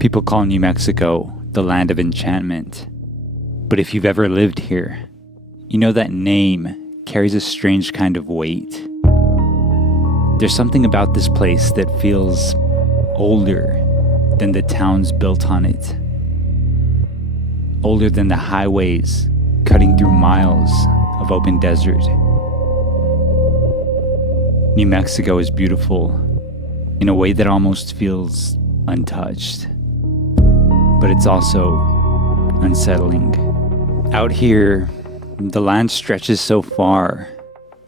People call New Mexico the land of enchantment. But if you've ever lived here, you know that name carries a strange kind of weight. There's something about this place that feels older than the towns built on it. Older than the highways cutting through miles of open desert. New Mexico is beautiful in a way that almost feels untouched. But it's also unsettling. Out here, the land stretches so far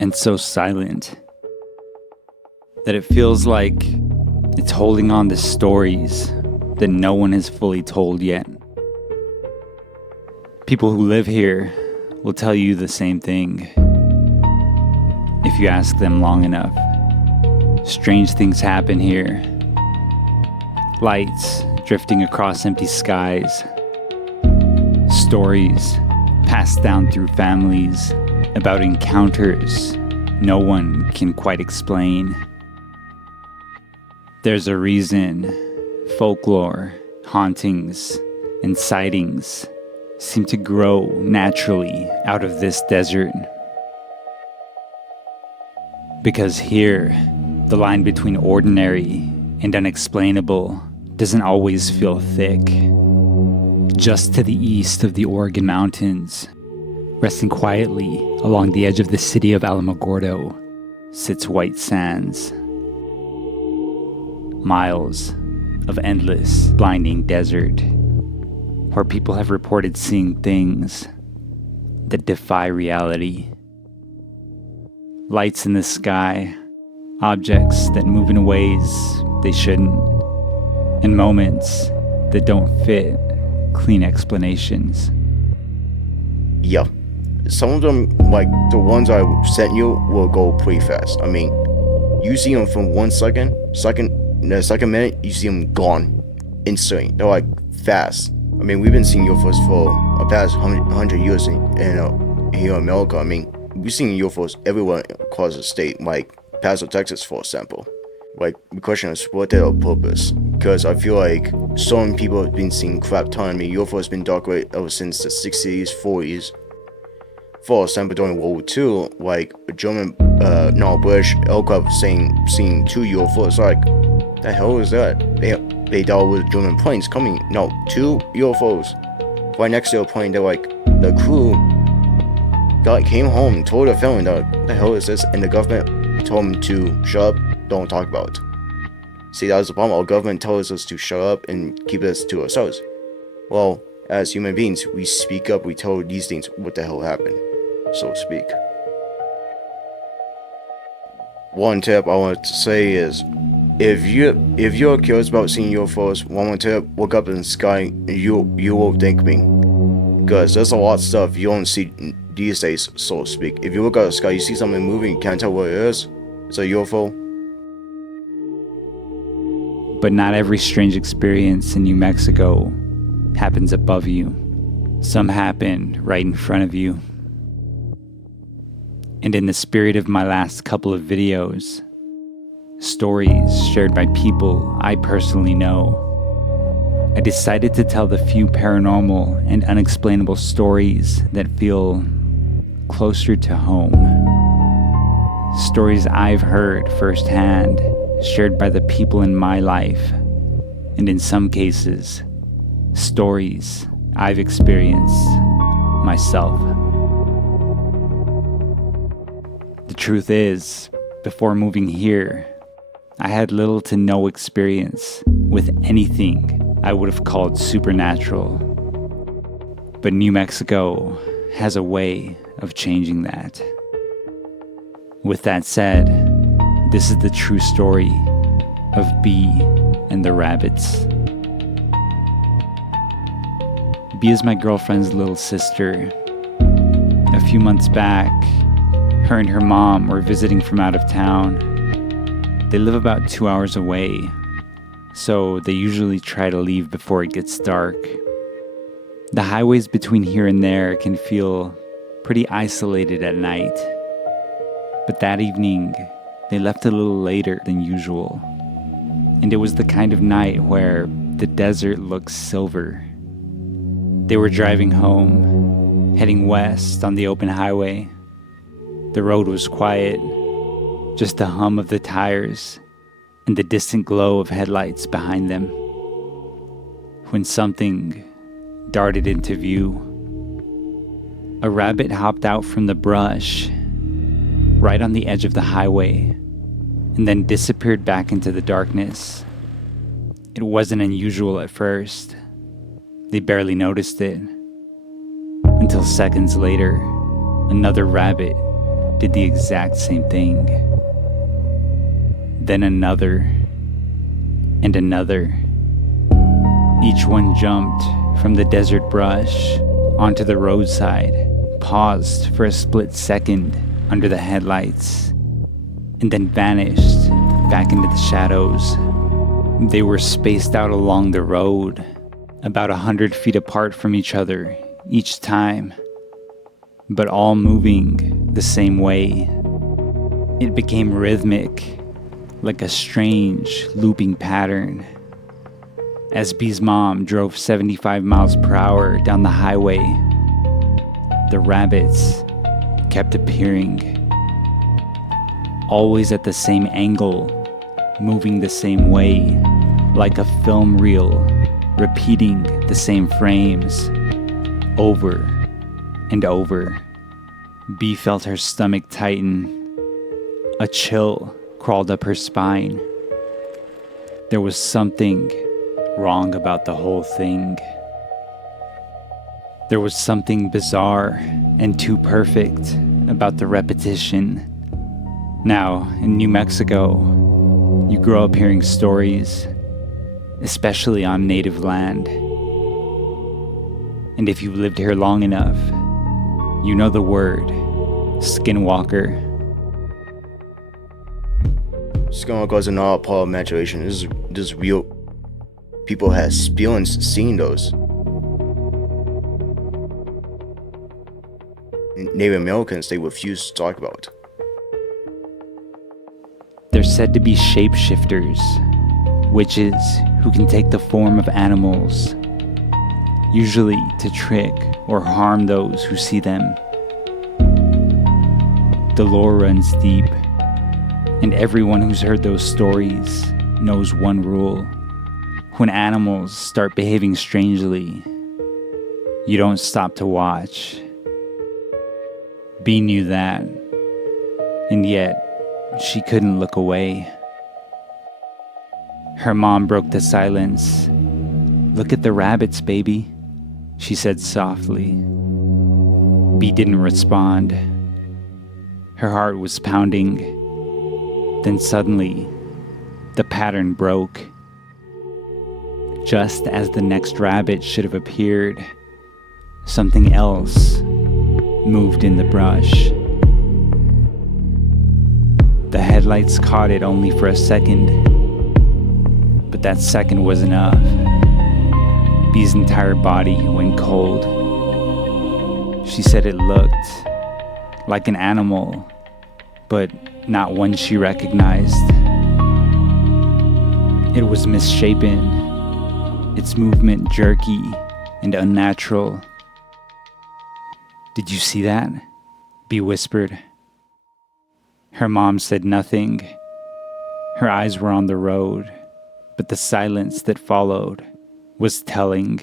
and so silent that it feels like it's holding on to stories that no one has fully told yet. People who live here will tell you the same thing if you ask them long enough. Strange things happen here. Lights drifting across empty skies. Stories passed down through families about encounters no one can quite explain. There's a reason folklore, hauntings, and sightings seem to grow naturally out of this desert. Because here, the line between ordinary and unexplainable doesn't always feel thick. Just to the east of the Oregon Mountains, resting quietly along the edge of the city of Alamogordo, sits White Sands. Miles of endless, blinding desert, where people have reported seeing things that defy reality. Lights in the sky, objects that move in ways they shouldn't, and moments that don't fit clean explanations. Yeah, some of them, like the ones I sent you, will go pretty fast. I mean, you see them from 1 second, the second minute, you see them gone instantly. They're like fast. I mean, we've been seeing UFOs for the past 100 years in here in America. I mean, we've seen UFOs everywhere across the state, like Paso, Texas, for example. Like, the question is, what their purpose? Because I feel like so many people have been seeing crap ton. I mean, UFO has been decorated ever since the 60s, 40s. For example, during World War II, like, British aircraft seeing 2 UFOs. Like, the hell is that? They thought it was German planes coming. No, 2 UFOs. Right next to the plane, they're like, the crew came home, told their family, the hell is this? And the government told them to shut up. Don't talk about it. See, that was the problem. Our government tells us to shut up and keep this to ourselves. Well, as human beings, we speak up, we tell these things what the hell happened, so to speak. One tip I want to say is, if you're curious about seeing UFOs, one more tip, look up in the sky and you will thank me. Because there's a lot of stuff you don't see these days, so to speak. If you look at the sky, you see something moving, you can't tell what it is. It's a UFO. But not every strange experience in New Mexico happens above you. Some happen right in front of you. And in the spirit of my last couple of videos, stories shared by people I personally know, I decided to tell the few paranormal and unexplainable stories that feel closer to home. Stories I've heard firsthand, shared by the people in my life, and in some cases, stories I've experienced myself. The truth is, before moving here, I had little to no experience with anything I would have called supernatural. But New Mexico has a way of changing that. With that said, this is the true story of Bee and the rabbits. Bee is my girlfriend's little sister. A few months back, her and her mom were visiting from out of town. They live about 2 hours away, so they usually try to leave before it gets dark. The highways between here and there can feel pretty isolated at night. But that evening, they left a little later than usual. And it was the kind of night where the desert looked silver. They were driving home, heading west on the open highway. The road was quiet, just the hum of the tires and the distant glow of headlights behind them. When something darted into view. A rabbit hopped out from the brush, right on the edge of the highway, and then disappeared back into the darkness. It wasn't unusual at first. They barely noticed it. Until seconds later, another rabbit did the exact same thing. Then another, and another. Each one jumped from the desert brush onto the roadside, paused for a split second under the headlights, and then vanished back into the shadows. They were spaced out along the road, about 100 feet apart from each other each time, but all moving the same way. It became rhythmic, like a strange looping pattern. As B's mom drove 75 miles per hour down the highway, the rabbits kept appearing, always at the same angle, moving the same way, like a film reel, repeating the same frames, over and over. B felt her stomach tighten. A chill crawled up her spine. There was something wrong about the whole thing. There was something bizarre and too perfect about the repetition. Now, in New Mexico, you grow up hearing stories, especially on native land. And if you've lived here long enough, you know the word skinwalker. Skinwalker is not part of imagination. This is real. People have experienced seeing those. Native Americans, they refuse to talk about. They're said to be shapeshifters, witches who can take the form of animals, usually to trick or harm those who see them. The lore runs deep, and everyone who's heard those stories knows one rule. When animals start behaving strangely, you don't stop to watch. B knew that, and yet she couldn't look away. Her mom broke the silence. "Look at the rabbits, baby," she said softly. B didn't respond. Her heart was pounding. Then suddenly, the pattern broke. Just as the next rabbit should have appeared, something else moved in the brush. The headlights caught it only for a second, but that second was enough. B's entire body went cold. She said it looked like an animal, but not one she recognized. It was misshapen, its movement jerky and unnatural. "Did you see that?" B whispered. Her mom said nothing. Her eyes were on the road, but the silence that followed was telling.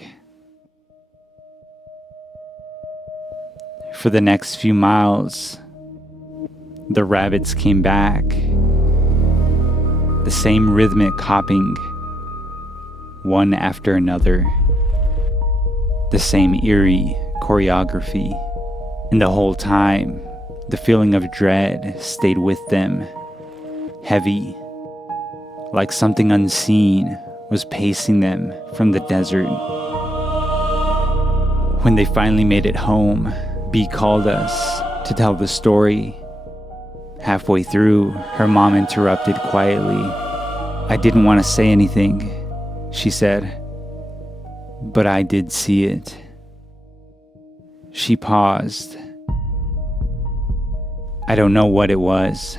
For the next few miles, the rabbits came back, the same rhythmic hopping, one after another, the same eerie choreography. And the whole time, the feeling of dread stayed with them, heavy, like something unseen was pacing them from the desert. When they finally made it home, B called us to tell the story. Halfway through, her mom interrupted quietly. "I didn't want to say anything," she said, "but I did see it." She paused. "I don't know what it was,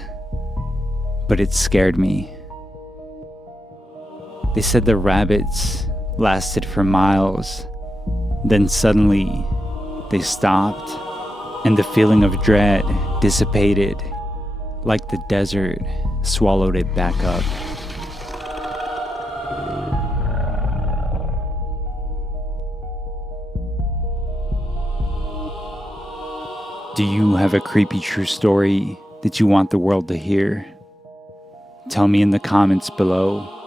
but it scared me." They said the rabbits lasted for miles. Then suddenly, they stopped, and the feeling of dread dissipated, like the desert swallowed it back up. Do you have a creepy true story that you want the world to hear? Tell me in the comments below.